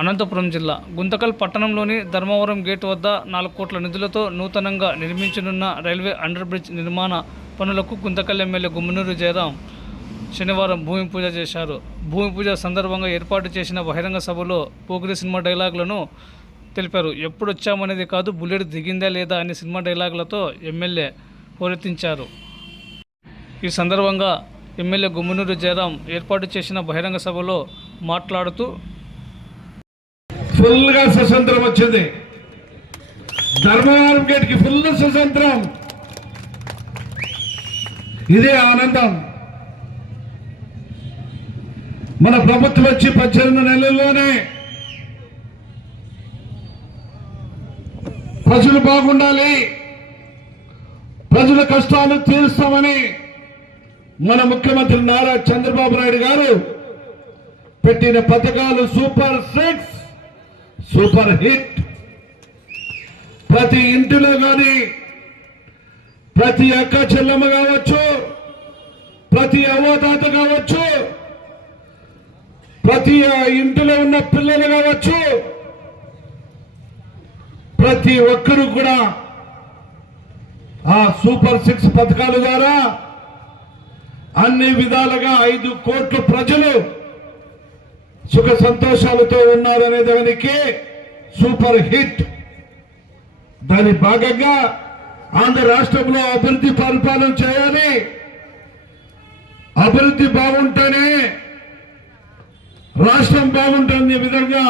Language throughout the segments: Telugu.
అనంతపురం జిల్లా. గుంతకల్ పట్టణంలోని ధర్మవరం గేట్ వద్ద నాలుగు కోట్ల నిధులతో నూతనంగా నిర్మించనున్న రైల్వే అండర్ బ్రిడ్జ్ నిర్మాణ పనులకు గుంతకల్ ఎమ్మెల్యే గుమ్మనూరు జయరాం శనివారం భూమి పూజ చేశారు. భూమి పూజ సందర్భంగా ఏర్పాటు చేసిన బహిరంగ సభలో పోగిరి సినిమా డైలాగులను తెలిపారు. ఎప్పుడు వచ్చామనేది కాదు బుల్లెట్ దిగిందా లేదా అనే సినిమా డైలాగులతో ఎమ్మెల్యే హోరెత్తించారు. ఈ సందర్భంగా ఎమ్మెల్యే గుమ్మనూరు జయరాం ఏర్పాటు చేసిన బహిరంగ సభలో మాట్లాడుతూ ఫుల్గా స్వతంత్రం వచ్చింది. ధర్మవరం గేట్కి ఫుల్ స్వతంత్రం. ఇదే ఆనందం. మన ప్రభుత్వం వచ్చి పద్దెనిమిది నెలల్లోనే ప్రజలు బాగుండాలి ప్రజల కష్టాలు తీరుస్తామని మన ముఖ్యమంత్రి నారా చంద్రబాబు నాయుడు గారు పెట్టిన పథకాలు సూపర్ సిక్స్. Super hit. ప్రతి ఇంటిలో కానీ ప్రతి అక్క చెల్లెమ్మ కావచ్చు ప్రతి అవ్వదాత కావచ్చు ప్రతి ఆ ఇంటిలో ఉన్న పిల్లలు కావచ్చు ప్రతి ఒక్కరు కూడా ఆ సూపర్ సిక్స్ పథకాల ద్వారా అన్ని విధాలుగా ఐదు కోట్ల ప్రజలు సుఖ సంతోషాలతో ఉన్నారనే దానికి సూపర్ హిట్. దాని భాగంగా ఆంధ్ర రాష్ట్రంలో అభివృద్ధి పరిపాలన చేయాలి. అభివృద్ధి బాగుంటేనే రాష్ట్రం బాగుంటుంది విధంగా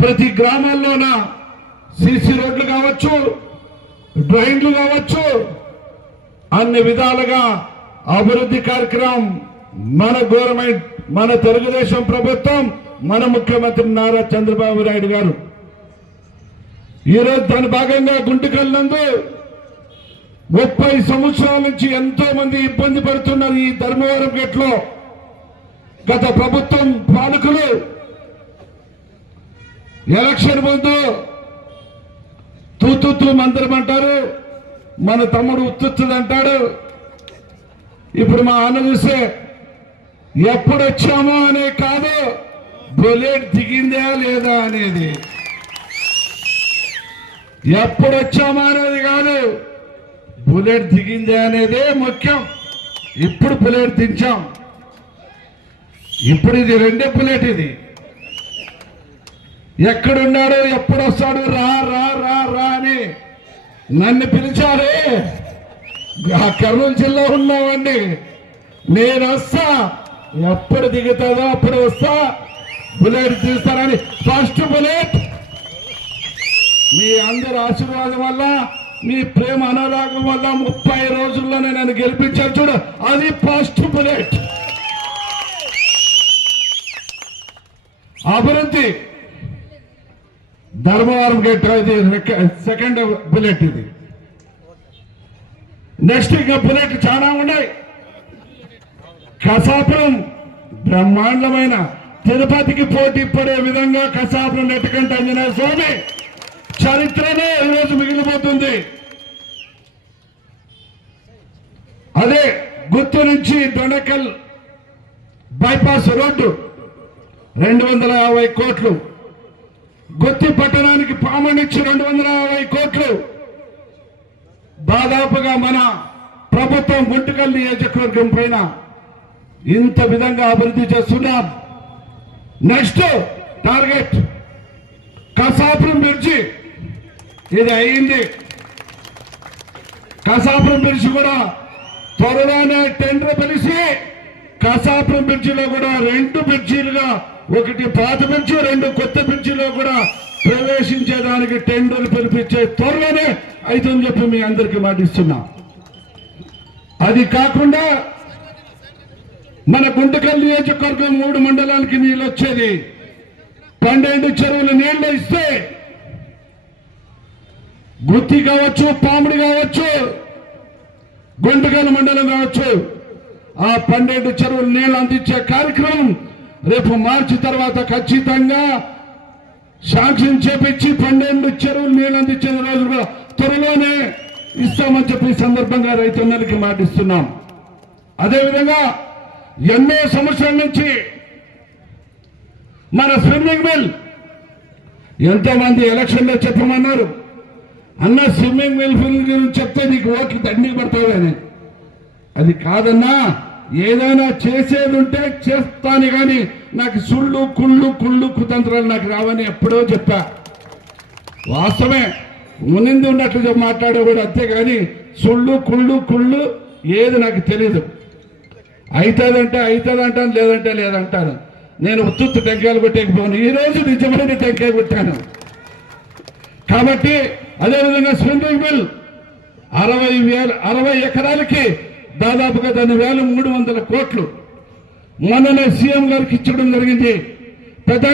ప్రతి గ్రామాల్లోన సిసి రోడ్లు కావచ్చు డ్రైన్లు కావచ్చు అన్ని విధాలుగా అభివృద్ధి కార్యక్రమం మన గవర్నమెంట్ మన తెలుగుదేశం ప్రభుత్వం మన ముఖ్యమంత్రి నారా చంద్రబాబు నాయుడు గారు. ఈరోజు దాని భాగంగా గుంటకల్ ముప్పై సంవత్సరాల నుంచి ఎంతో మంది ఇబ్బంది పడుతున్నారు ఈ ధర్మవరం గేట్లో. గత ప్రభుత్వం పాలకులు ఎలక్షన్ ముందు తూతూ మంత్రం అంటారు మన తమ్ముడు ఉత్తుతుంది అంటాడు ఇప్పుడు మా అన్న చూస్తే ఎప్పుడు వచ్చామో అనే కాదు బుల్లెట్ దిగిందా లేదా అనేది. ఎప్పుడు వచ్చామా అనేది కాదు బుల్లెట్ దిగిందా అనేదే ముఖ్యం. ఇప్పుడు బుల్లెట్ దించాం. ఇప్పుడు ఇది రెండే బుల్లెట్ ఇది. ఎక్కడున్నాడు ఎప్పుడు వస్తాడు రా రా రా రా అని నన్ను పిలిచారే. ఆ కర్నూలు జిల్లా ఉన్నామండి నేను వస్తా ఎప్పుడు దిగుతుందో అప్పుడు వస్తా. బుల్లెట్ తీస్తానని ఫస్ట్ బుల్లెట్. మీ అందరి ఆశీర్వాదం వల్ల మీ ప్రేమ అనురాగం వల్ల ముప్పై రోజుల్లోనే నన్ను గెలిపించారు చూడు అది ఫస్ట్ బుల్లెట్. అభివృద్ధి. ధర్మవరం గేట్ ఇది సెకండ్ బుల్లెట్ ఇది. నెక్స్ట్ ఇంకా బుల్లెట్ చాలా ఉన్నాయి. కసాపురం బ్రహ్మాండమైన తిరుపతికి పోటీ పడే విధంగా కసాపురం నెట్టకంట ఆంజనేయ స్వామి చరిత్రనే ఈరోజు మిగిలిపోతుంది. అదే గుర్తు నుంచి దొండకల్ బైపాస్ రోడ్డు రెండు వందల యాభై కోట్లు. గుత్తి పట్టణానికి పామనిచ్చి రెండు వందల యాభై కోట్లు. దాదాపుగా మన ప్రభుత్వం గుంటుకల్ నియోజకవర్గం పైన ఇంత విధంగా అభివృద్ధి చేస్తున్నాం. నెక్స్ట్ టార్గెట్ కసాపురం బ్రిడ్జి ఇది అయింది కసాపురం బ్రిడ్జి కూడా త్వరలోనే టెండర్ పిలిచి కసాపురం బ్రిడ్జిలో కూడా రెండు బ్రిడ్జీలుగా ఒకటి పాత బ్రిడ్జి రెండు కొత్త బ్రిడ్జిలో కూడా ప్రవేశించేదానికి టెండర్ పిలిపించే త్వరలోనే అయితే చెప్పి మీ అందరికీ మాటిస్తున్నా అది కాకుండా మన గుంటకల్ నియోజకవర్గం మూడు మండలానికి నీళ్ళు వచ్చేది. పన్నెండు చెరువులు నీళ్ళు ఇస్తే గుత్తి కావచ్చు పాముడి కావచ్చు గుంటకల్ మండలం కావచ్చు ఆ పన్నెండు చెరువులు నీళ్ళు అందించే కార్యక్రమం రేపు మార్చి తర్వాత ఖచ్చితంగా శాంక్షన్ చేపించి పన్నెండు చెరువులు నీళ్ళు అందించే రోజు కూడా త్వరలోనే ఇస్తామని చెప్పి సందర్భంగా రైతన్నలకి మాటిస్తున్నాం. అదేవిధంగా ఎన్నో సంవత్సరాల నుంచి మన స్విమ్మింగ్ మిల్ ఎంతో మంది ఎలక్షన్లో చెప్పమన్నారు. అన్న స్విమ్మింగ్ మిల్ గురించి చెప్తే నీకు ఓట్లు దండి పడతావని అది కాదన్నా ఏదైనా చేసేది ఉంటే చేస్తాను కానీ నాకు సుళ్ళు కుళ్ళు కుళ్ళు కుతంత్రాలు నాకు రావని ఎప్పుడో చెప్పా. వాస్తవమే మునింది ఉన్నట్లు చెప్పి మాట్లాడే కూడా అంతేగాని సుళ్ళు కుళ్ళు కుళ్ళు ఏది నాకు తెలియదు అవుతుందంటే అవుతుందంటాను లేదంటే లేదంటాను. నేను ఉత్తుత్తు టెంకాయలు కొట్టేకపోను. ఈ రోజు నిజమైన టెంకాయ కొట్టాను. కాబట్టి అదేవిధంగా స్విమ్మింగ్ మిల్ అరవై వేల అరవై ఎకరాలకి దాదాపుగా దాని వేల మూడు వందల కోట్లు. మొన్ననే సీఎం గారికి ఇచ్చడం జరిగింది. పెద్ద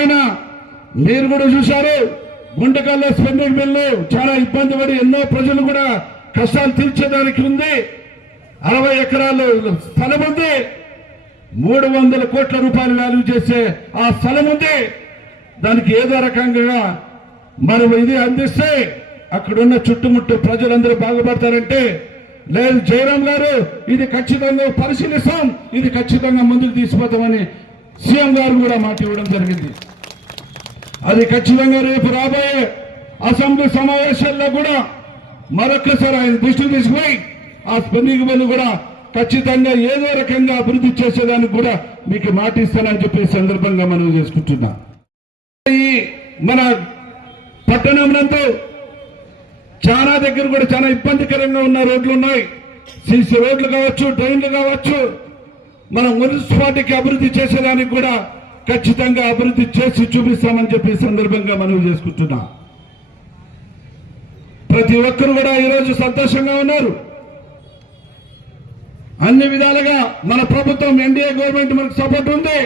మీరు కూడా చూశారు గుండెకల్లో స్పెండింగ్ బిల్లు చాలా ఇబ్బంది పడి ఎన్నో ప్రజలు కూడా కష్టాలు తీర్చేదానికి ఉంది. అరవై ఎకరాలు స్థలం ఉంది. మూడు వందల కోట్ల రూపాయలు వాల్యూ చేసే ఆ స్థలం ఉంది. దానికి ఏదో రకంగా మనం ఇది అందిస్తే అక్కడున్న చుట్టుముట్టు ప్రజలందరూ బాగుపడతారంటే లేదు జయరాం గారు ఇది ఖచ్చితంగా పరిశీలిస్తాం ఇది ఖచ్చితంగా ముందుకు తీసుకుపోతామని సీఎం గారు కూడా మాట ఇవ్వడం జరిగింది. అది ఖచ్చితంగా రేపు రాబోయే అసెంబ్లీ సమావేశాల్లో కూడా మరొక్కసారి ఆయన దృష్టి తీసుకుపోయి ఆ స్పెండింగ్ బిల్లు కూడా ఖచ్చితంగా ఏదో రకంగా అభివృద్ధి చేసేదానికి కూడా మీకు మాట ఇస్తానని చెప్పి సందర్భంగా మనం చేసుకుంటున్నా. ఈ మన పట్టణంలో చాలా దగ్గర కూడా చాలా ఇబ్బందికరంగా ఉన్న రోడ్లు ఉన్నాయి. సీసీ రోడ్లు కావచ్చు ట్రైన్లు కావచ్చు మనం మున్సిపాలిటీకి అభివృద్ధి చేసేదానికి కూడా ఖచ్చితంగా అభివృద్ధి చేసి చూపిస్తామని చెప్పి సందర్భంగా మనవి చేసుకుంటున్నా. ప్రతి ఒక్కరు కూడా ఈరోజు సంతోషంగా ఉన్నారు. అన్ని విధాలుగా మన ప్రభుత్వం ఎన్డీఏ గవర్నమెంట్ మనకు సపోర్ట్ ఉంది.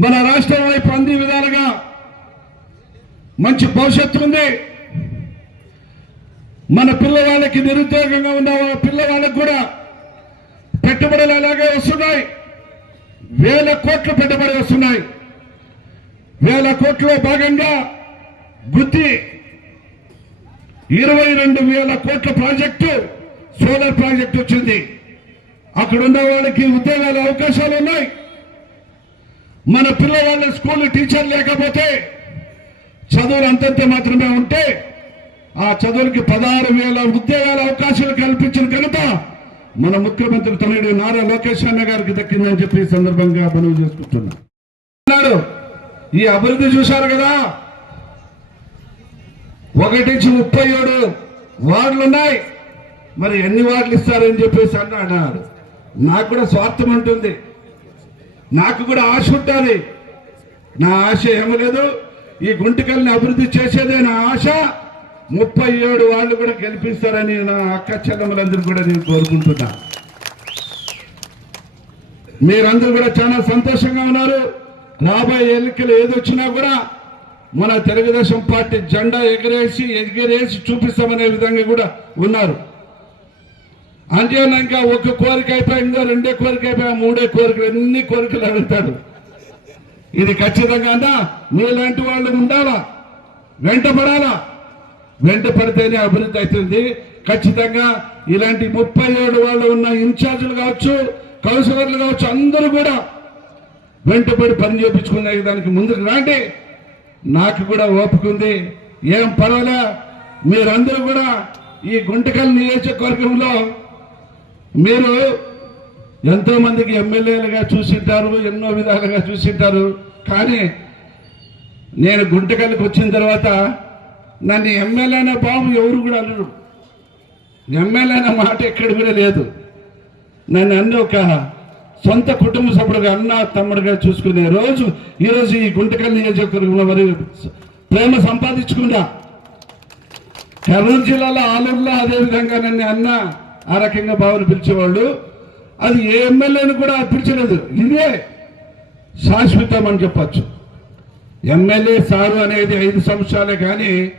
మన రాష్ట్రం వైపు అన్ని విధాలుగా మంచి భవిష్యత్తు ఉంది. మన పిల్లవాళ్ళకి నిరుద్యోగంగా ఉన్న పిల్లవాళ్ళకి కూడా పెట్టుబడులు అలాగే వస్తున్నాయి? వేల కోట్లు పెట్టుబడి వస్తున్నాయి. వేల కోట్లో భాగంగా గుత్తి ఇరవై రెండు వేల కోట్ల ప్రాజెక్టు సోలార్ ప్రాజెక్ట్ వచ్చింది. అక్కడ ఉన్న వాళ్ళకి ఉద్యోగాల అవకాశాలు ఉన్నాయి. మన పిల్లవాళ్ళ స్కూల్ టీచర్ లేకపోతే చదువులు అంతంత మాత్రమే ఉంటే ఆ చదువులకి పదహారు వేల ఉద్యోగాల అవకాశాలు కల్పించిన ఘనత మన ముఖ్యమంత్రి తనయుడు నారా లోకేష్ అన్న గారికి దక్కిందని చెప్పి ఈ సందర్భంగా మనవి చేసుకుంటున్నాడు ఈ అభివృద్ధి చూశారు కదా? ఒకటి నుంచి ముప్పై ఏడు వార్డులు ఉన్నాయి. మరి ఎన్ని వార్డులు ఇస్తారని చెప్పేసి అన్నాడు. నాకు కూడా స్వార్థం ఉంటుంది నాకు కూడా ఆశ ఉంటుంది. నా ఆశ ఏమీ లేదు. ఈ గుంటకల్ని అభివృద్ధి చేసేదే నా ఆశ. ముప్పై ఏడు వాళ్ళు కూడా గెలిపిస్తారని నా అక్క చెల్లెమ్మలందరూ కూడా నేను కోరుకుంటున్నా. మీరందరూ కూడా చాలా సంతోషంగా ఉన్నారు. రాబోయే ఎన్నికలు ఏదొచ్చినా కూడా మన తెలుగుదేశం పార్టీ జెండా ఎగరేసి ఎగరేసి చూపిస్తామనే విధంగా కూడా ఉన్నారు. అంతేనాక ఒక కోరిక అయిపోయిందో రెండే కోరిక అయిపోయా మూడే కోరికలు ఎన్ని కోరికలు అడుగుతాడు ఇది ఖచ్చితంగా మీలాంటి వాళ్ళు ఉండాలా? వెంటపడాలా? వెంట పడితేనే అభివృద్ధి అవుతుంది. ఖచ్చితంగా ఇలాంటి ముప్పై ఏడు వాళ్ళు ఉన్న ఇన్ఛార్జీలు కావచ్చు కౌన్సిలర్లు కావచ్చు అందరూ కూడా వెంటబడి పని చేయించుకునే దానికి ముందుకు రాండి. నాకు కూడా ఓపిక ఉంది. ఏం పర్వాలే మీరందరూ కూడా ఈ గుంటకల్ నియోజకవర్గంలో మీరు ఎంతో మందికి ఎమ్మెల్యేలుగా చూసింటారు ఎన్నో విధాలుగా చూసింటారు. కానీ నేను గుంటకల్కి వచ్చిన తర్వాత నన్ను ఎమ్మెల్యే అనే బాబు ఎవరు కూడా అనరు. ఎమ్మెల్యే అనే మాట ఎక్కడ కూడా లేదు. నన్ను అన్న ఒక సొంత కుటుంబ సభ్యుడుగా అన్న తమ్ముడుగా చూసుకునే రోజు ఈరోజు ఈ గుంటకల్ నియోజకవర్గంలో మరి ప్రేమ సంపాదించుకున్నా కర్నూలు జిల్లాలో ఆలూరులో అదేవిధంగా నన్ను అన్న ఆ రకంగా బావని పిలిచేవాళ్ళు. అది ఏ ఎమ్మెల్యేని కూడా పిలిచలేదు. ఇదే శాశ్వతం అని చెప్పచ్చు. ఎమ్మెల్యే సారు అనేది ఐదు సంవత్సరాలే కానీ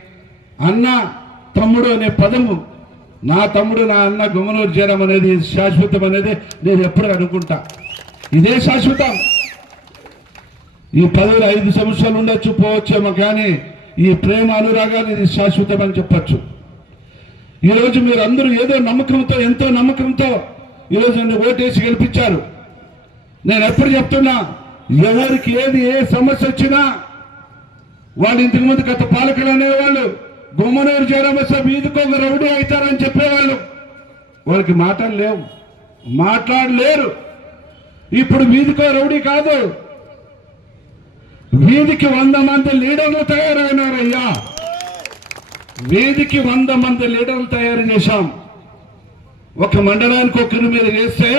అన్న తమ్ముడు అనే పదము నా తమ్ముడు నా అన్న గుమ్మనూరు చేరం అనేది శాశ్వతం అనేది నేను ఎప్పుడు అనుకుంటా. ఇదే శాశ్వతం. ఈ పదవులు ఐదు సంవత్సరాలు ఉండొచ్చు పోవచ్చేమో కానీ ఈ ప్రేమ అనురాగాలు ఇది శాశ్వతం అని చెప్పచ్చు. ఈరోజు మీరు అందరూ ఏదో నమ్మకంతో ఎంతో నమ్మకంతో ఈరోజు నన్ను ఓటేసి గెలిపించారు. నేను ఎప్పుడు చెప్తున్నా ఎవరికి ఏది ఏ సమస్య వచ్చినా వాళ్ళు ఇంతకుముందు గత పాలకులు అనేవాళ్ళు గుమ్మనూరు చేరమస్త వీధికి రౌడీ అవుతారని చెప్పేవాళ్ళు. వాళ్ళకి మాటలు లేవు మాట్లాడలేరు. ఇప్పుడు వీధికో రౌడీ కాదు. వీధికి వంద మంది లీడర్లు తయారైనారయ్యా. వీధికి వంద మంది లీడర్లు తయారు చేశాం. ఒక మండలానికి ఒకరి మీద వేస్తే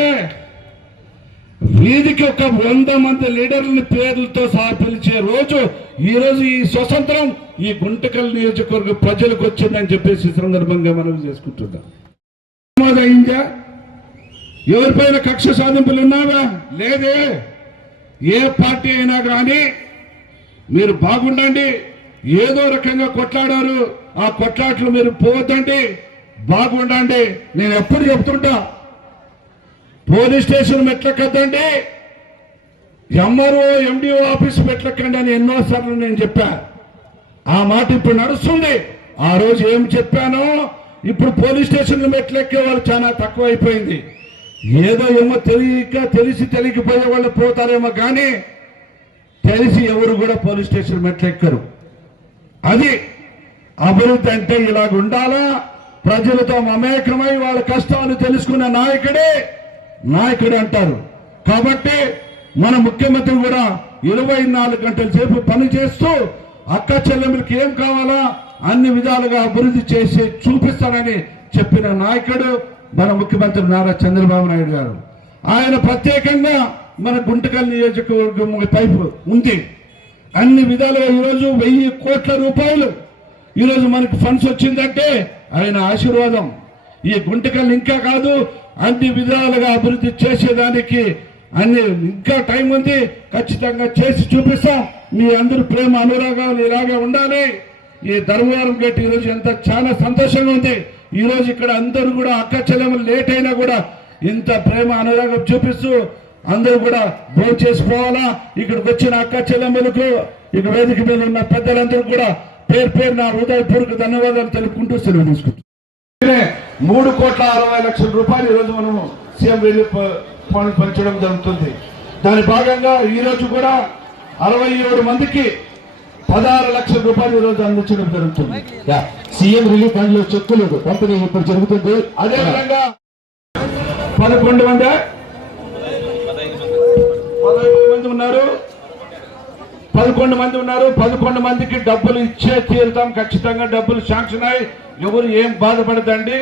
వీధికి ఒక వంద మంది లీడర్లని పేర్లతో సహా పిలిచే రోజు ఈ రోజు ఈ స్వతంత్రం ఈ గుంటకల్ నియోజకవర్గ ప్రజలకు వచ్చిందని చెప్పేసి సందర్భంగా మనం చేసుకుంటున్నాం. అయిందా? ఎవరిపైన కక్ష సాధింపులు ఉన్నావా? లేదే. ఏ పార్టీ అయినా కానీ మీరు బాగుండండి. ఏదో రకంగా కొట్లాడారు. ఆ కొట్లాట్లు మీరు పోవద్దండి బాగుండండి నేను ఎప్పుడు చెప్తుంటా. పోలీస్ స్టేషన్ మెట్లెక్కద్దండి ఎంఆర్ఓ ఎండిఓ ఆఫీస్ మెట్లెక్కండి అని ఎన్నోసార్లు నేను చెప్పా. ఆ మాట ఇప్పుడు నడుస్తుంది. ఆ రోజు ఏం చెప్పానో ఇప్పుడు పోలీస్ స్టేషన్లు మెట్లెక్కే వాళ్ళు చాలా తక్కువ అయిపోయింది ఏదో ఏమో తెలియక తెలిసి తెలియకపోయే వాళ్ళు పోతారేమో కానీ తెలిసి ఎవరు కూడా పోలీస్ స్టేషన్ మెట్లెక్కరు. అది అభివృద్ధి అంటే ఇలాగ ఉండాలా? ప్రజలతో మమేకమై వాళ్ళ కష్టాలు తెలుసుకున్న నాయకుడే నాయకుడు అంటారు. కాబట్టి మన ముఖ్యమంత్రి కూడా ఇరవై నాలుగు గంటల సేపు పని చేస్తూ అక్క చెల్లెములకి ఏం కావాలా? అన్ని విధాలుగా అభివృద్ధి చేసి చూపిస్తానని చెప్పిన నాయకుడు మన ముఖ్యమంత్రి నారా చంద్రబాబు నాయుడు గారు. ఆయన ప్రత్యేకంగా మన గుంటకల్ నియోజకవర్గం పైపు ఉంది. అన్ని విధాలుగా ఈరోజు వెయ్యి కోట్ల రూపాయలు ఈరోజు మనకు ఫండ్స్ వచ్చిందంటే ఆయన ఆశీర్వాదం. ఈ గుంటకల్ ఇంకా కాదు అన్ని విధాలుగా అభివృద్ధి చేసేదానికి అన్ని ఇంకా టైం ఉంది. ఖచ్చితంగా చేసి చూపిస్తాం. మీ అందరి ప్రేమ అనురాగాలు ఇలాగే ఉండాలి. ఈ ధర్మవరం గేట్ ఈరోజు ఎంత చాలా సంతోషంగా ఉంది. ఈ రోజు ఇక్కడ అందరూ కూడా అక్క చెల్లెములు లేట్ అయినా కూడా ఇంత ప్రేమ అనురాగం చూపిస్తూ అందరూ కూడా భోజనం చేసుకోవాలా? ఇక్కడికి వచ్చిన అక్క చెల్లెములకు ఇక వేదిక మీద ఉన్న పెద్దలందరూ కూడా పేరు పేరు నా హృదయపూర్వక ధన్యవాదాలు తెలుపుకుంటూ సెలవు తీసుకుంటాం ఇక్కడే మూడు కోట్ల అరవై లక్షల రూపాయలు ఈరోజు మనము సీఎం రిలీఫ్ ఫండ్ పంచడం జరుగుతుంది. దాని భాగంగా ఈ రోజు కూడా అరవై ఏడు మందికి పదహారు లక్షల రూపాయలు ఈరోజు అందించడం జరుగుతుంది. సీఎం రిలీఫ్ ఫండ్లో చెక్కులు పంపిణీ ఇప్పుడు జరుగుతుంది. అదే విధంగా పదకొండు మంది. పదహైదు మంది ఉన్నారు. పదకొండు మంది ఉన్నారు. పదకొండు మందికి డబ్బులు ఇచ్చే తీరుతాం ఖచ్చితంగా డబ్బులు శాంక్షన్ అయ్యి ఎవరు ఏం బాధపడదండి.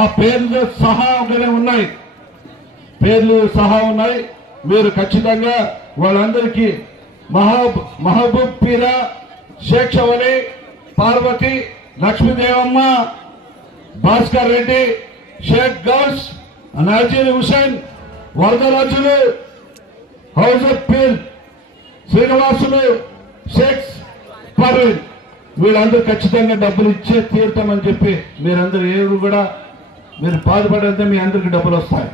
ఆ పేర్లు సహా ఒకనే ఉన్నాయి. పేర్లు సహా ఉన్నాయి. మీరు ఖచ్చితంగా వాళ్ళందరికీ మహబూబ్ మహబూబ్ పీరా శేక్షవలి పార్వతి లక్ష్మీదేవమ్మ భాస్కర్ రెడ్డి షేక్ గౌస్ నజీర్ హుసేన్ వరదరాజులు హౌస్ ఆఫ్ పీర్ శ్రీనివాసులు షేక్స్ పర్వీన్ వీళ్ళందరూ ఖచ్చితంగా డబ్బులు ఇచ్చే తీరుతామని చెప్పి మీరందరూ ఏరు కూడా మీరు బాధపడితే మీ అందరికి డబ్బులు వస్తాయి.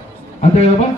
అంతే కదా